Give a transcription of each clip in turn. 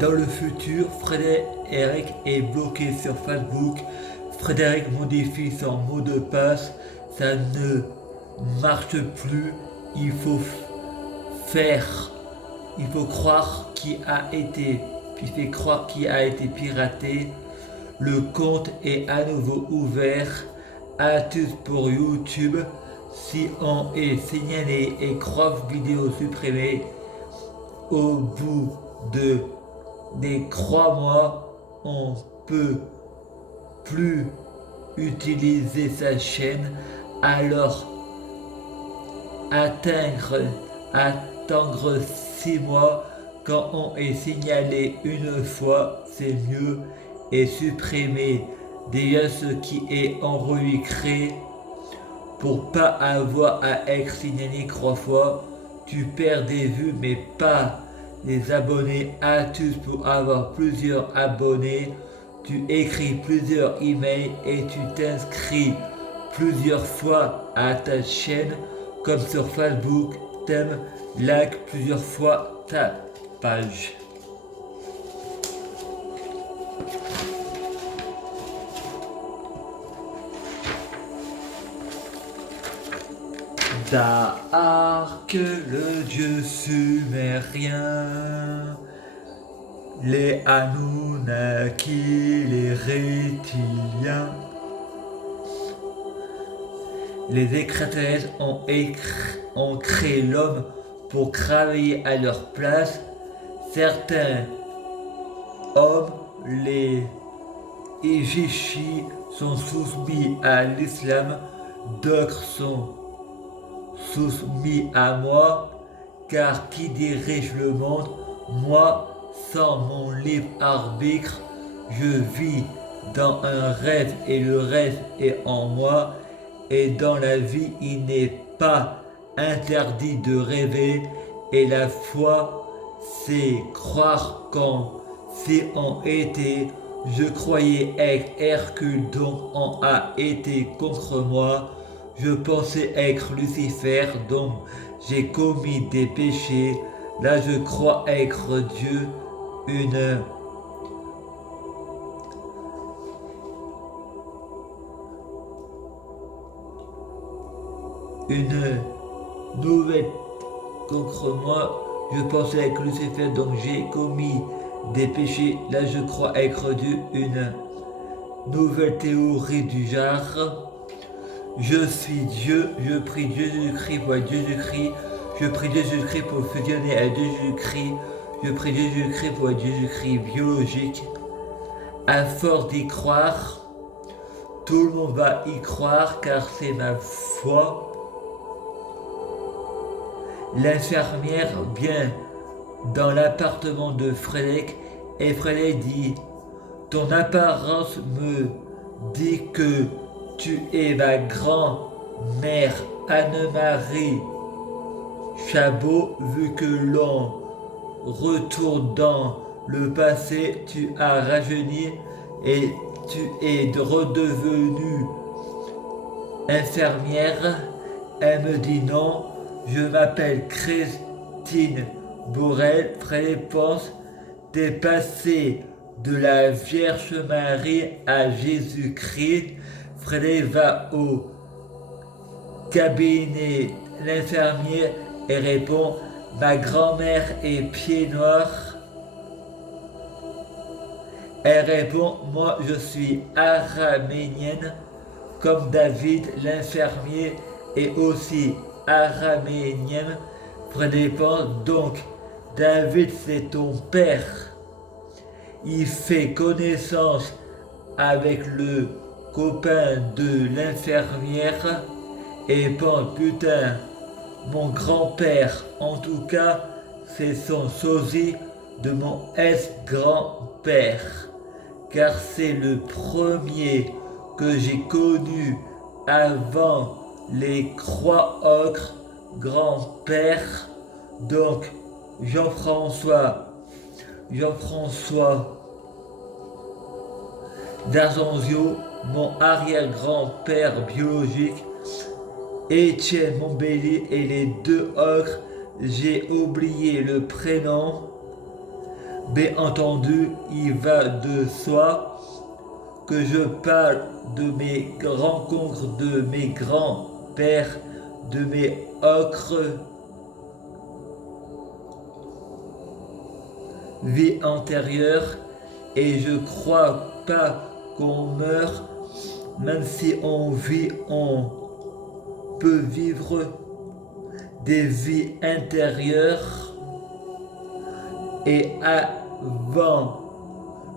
Dans le futur, Frédéric est bloqué sur Facebook. Frédéric modifie son mot de passe. Ça ne marche plus. Il faut faire. Il faut croire qu'il a été. Il fait croire qu'il a été piraté. Le compte est à nouveau ouvert. Astuce pour YouTube. Si on est signalé et croix vidéo supprimée, au bout de des 3 mois, on peut plus utiliser sa chaîne. Alors atteindre, attendre 6 mois quand on est signalé une fois, c'est mieux. Et supprimer déjà ce qui est enregistré pour pas avoir à être signalé 3 fois. Tu perds des vues mais pas les abonnés. Astuce pour avoir plusieurs abonnés. Tu écris plusieurs emails et tu t'inscris plusieurs fois à ta chaîne comme sur Facebook. T'aimes, like plusieurs fois ta page. D'Arc, le dieu sumérien, les Anunnaki, les reptiliens, les extraterrestres ont créé l'homme pour travailler à leur place. Certains hommes, les Égyptiens, sont soumis à l'islam, d'autres sont soumis à moi, car qui dirige le monde? Moi, sans mon libre arbitre, je vis dans un rêve et le rêve est en moi. Et dans la vie, il n'est pas interdit de rêver. Et la foi, c'est croire qu'en si on était, je croyais être Hercule, donc on a été contre moi. Je pensais être Lucifer, donc j'ai commis des péchés. Là, je crois être Dieu, une nouvelle contre moi. Je pensais être Lucifer, donc j'ai commis des péchés. Là, je crois être Dieu, une nouvelle théorie du genre. Je suis Dieu, je prie Jésus-Christ pour être Jésus-Christ, je prie Jésus-Christ pour fusionner à Jésus-Christ, je prie Jésus-Christ pour être Jésus-Christ biologique. À force d'y croire, tout le monde va y croire car c'est ma foi. L'infirmière vient dans l'appartement de Frédéric et Frédéric dit: ton apparence me dit que tu es ma grand-mère Anne-Marie Chabot. Vu que l'on retourne dans le passé, tu as rajeuni et tu es redevenue infirmière. Elle me dit non, je m'appelle Christine Borel. Frédéric pense: t'es passé de la Vierge Marie à Jésus-Christ. Frédéric va au cabinet de l'infirmière et répond: ma grand-mère est pied noir. Elle répond: moi je suis araménienne, comme David. L'infirmier est aussi araménienne. Frédéric pense: donc David c'est ton père. Il fait connaissance avec le copain de l'infirmière et pense: putain, mon grand-père, en tout cas, c'est son sosie de mon ex-grand-père, car c'est le premier que j'ai connu avant les trois autres grands-pères. Donc Jean-François d'Argenzio, mon arrière-grand-père biologique, Étienne Montbellier et les deux autres, j'ai oublié le prénom. Bien entendu, il va de soi que je parle de mes rencontres, de mes grands-pères, de mes ocres vie antérieure, et je crois pas qu'on meurt, même si on vit, on peut vivre des vies intérieures, et avant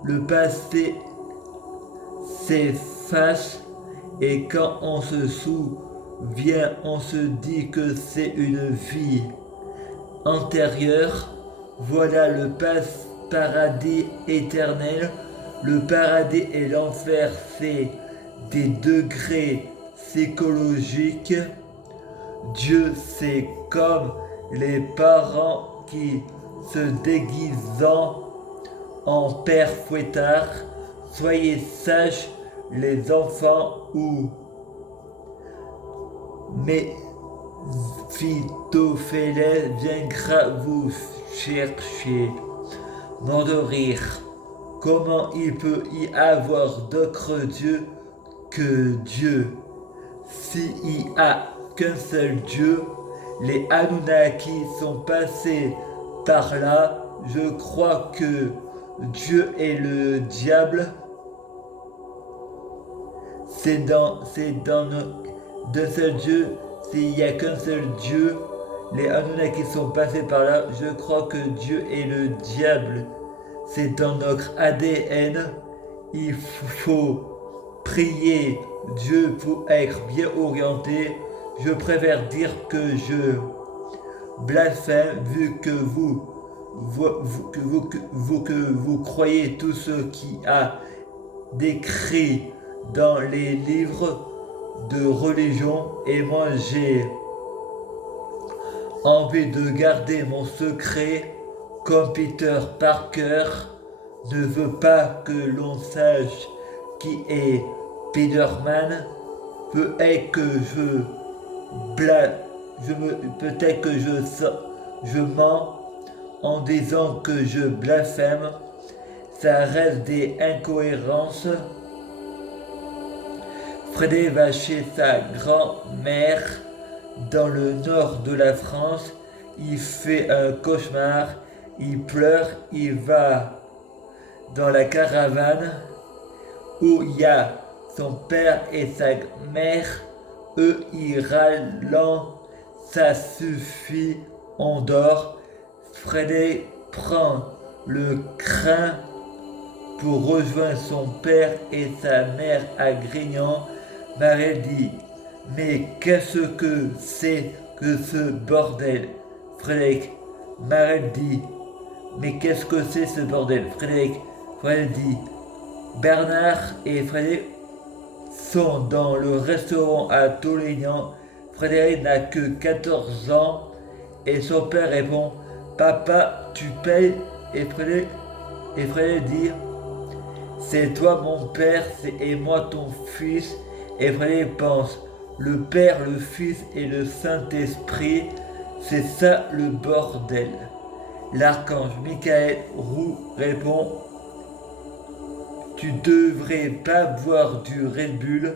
le passé s'efface, et quand on se souvient, on se dit que c'est une vie antérieure. Voilà le paradis éternel. Le paradis et l'enfer, c'est des degrés psychologiques. Dieu, c'est comme les parents qui se déguisant en père fouettard. Soyez sages, les enfants, ou Méphistophélès viendra vous chercher. Mort de rire. Comment il peut y avoir d'autres dieux que Dieu? S'il n'y a qu'un seul Dieu, les Anunnaki sont passés par là. Je crois que Dieu est le diable. C'est dans d'un seul Dieu. S'il n'y a qu'un seul Dieu, les Anunnaki sont passés par là. Je crois que Dieu est le diable. C'est dans notre ADN. Il faut prier Dieu pour être bien orienté. Je préfère dire que je blasphème vu que vous croyez tout ce qui a décrit dans les livres de religion, et moi j'ai envie de garder mon secret, comme Peter Parker ne veut pas que l'on sache qui est Spider-Man. Peut-être que peut-être que je mens en disant que je blasphème. Ça reste des incohérences. Freddy va chez sa grand-mère dans le nord de la France. Il fait un cauchemar, il pleure, il va dans la caravane où il y a son père et sa mère. Eux, ils râlent, ça suffit, on dort. Freddy prend le train pour rejoindre son père et sa mère à Grignan. Marie dit: mais qu'est-ce que c'est que ce bordel? Frédéric. Marie dit: mais qu'est-ce que c'est ce bordel? Frédéric. Frédéric dit: Bernard et Frédéric sont dans le restaurant à Tolignan. Frédéric n'a que 14 ans et son père répond: papa, tu payes? Et Frédéric dit: c'est toi mon père et moi ton fils. Et Frédéric pense: le Père, le Fils et le Saint-Esprit, c'est ça le bordel. L'archange Michael répond: tu devrais pas boire du Red Bull.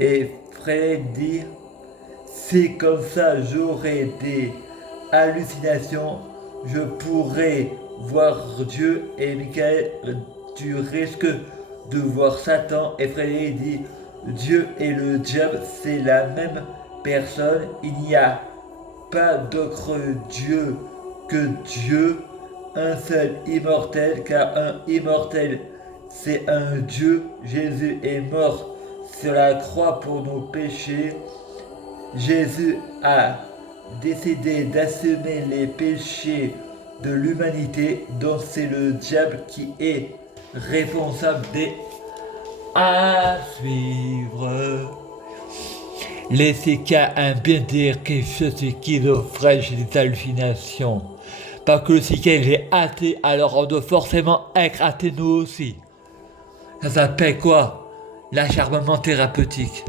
Et Frédéric dit: c'est comme ça, j'aurai des hallucinations, je pourrais voir Dieu. Et Michael: tu risques de voir Satan. Et Frédéric dit: Dieu et le diable, c'est la même personne. Il n'y a pas d'autre Dieu que Dieu, un seul immortel, car un immortel, c'est un Dieu. Jésus est mort sur la croix pour nos péchés. Jésus a décidé d'assumer les péchés de l'humanité, donc c'est le diable qui est responsable des à suivre. Laissez qu'à un bien dire que je suis schizophrène, j'ai des hallucinations. Parce que le psychiatre est athée, alors on doit forcément être athée nous aussi. Ça s'appelle quoi? L'acharnement thérapeutique.